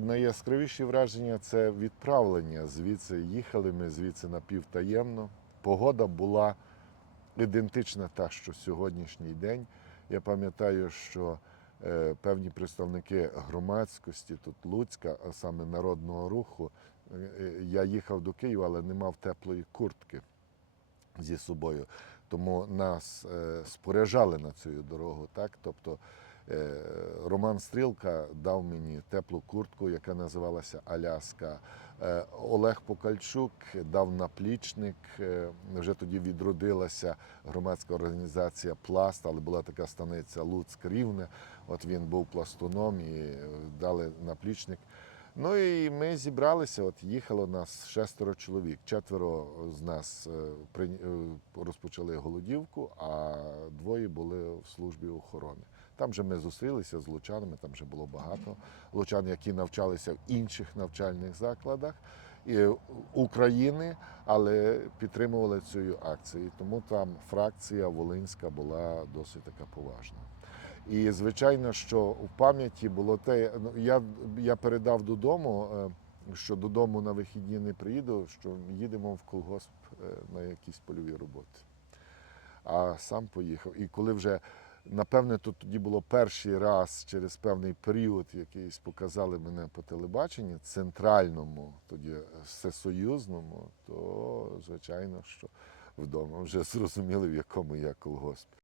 Найяскравіші враження це відправлення. Звідси їхали ми звідси напівтаємно. Погода була ідентична та, що сьогоднішній день. Я пам'ятаю, що е, певні представники громадськості тут Луцька, а саме народного руху, е, е, я їхав до Києва, але не мав теплої куртки зі собою. Тому нас е, споряджали на цю дорогу. Так? Тобто Роман Стрілка дав мені теплу куртку, яка називалася Аляска. Е, Олег Покальчук дав наплічник. Е, Вже тоді відродилася громадська організація Пласт, але була така станиця Луцьк Рівне. От він був пластуном і е, дали наплічник. Ну і ми зібралися, от їхало нас шестеро чоловік. Четверо з нас е, е, розпочали голодівку, а двоє були в службі охорони. Там же ми зустрілися з лучанами, там вже було багато лучан, які навчалися в інших навчальних закладах і України, але підтримували цю акцію. Тому там фракція Волинська була досить така поважна. І звичайно, що в пам'яті було те, ну, я, я передав додому, е, що додому на вихідні не приїду, що їдемо в колгосп е, на якісь польові роботи. А сам поїхав. І коли вже, напевне, то тоді було перший раз через певний період, якийсь показали мене по телебаченню, центральному, тоді всесоюзному, то звичайно, що вдома вже зрозуміли, в якому я колгоспі.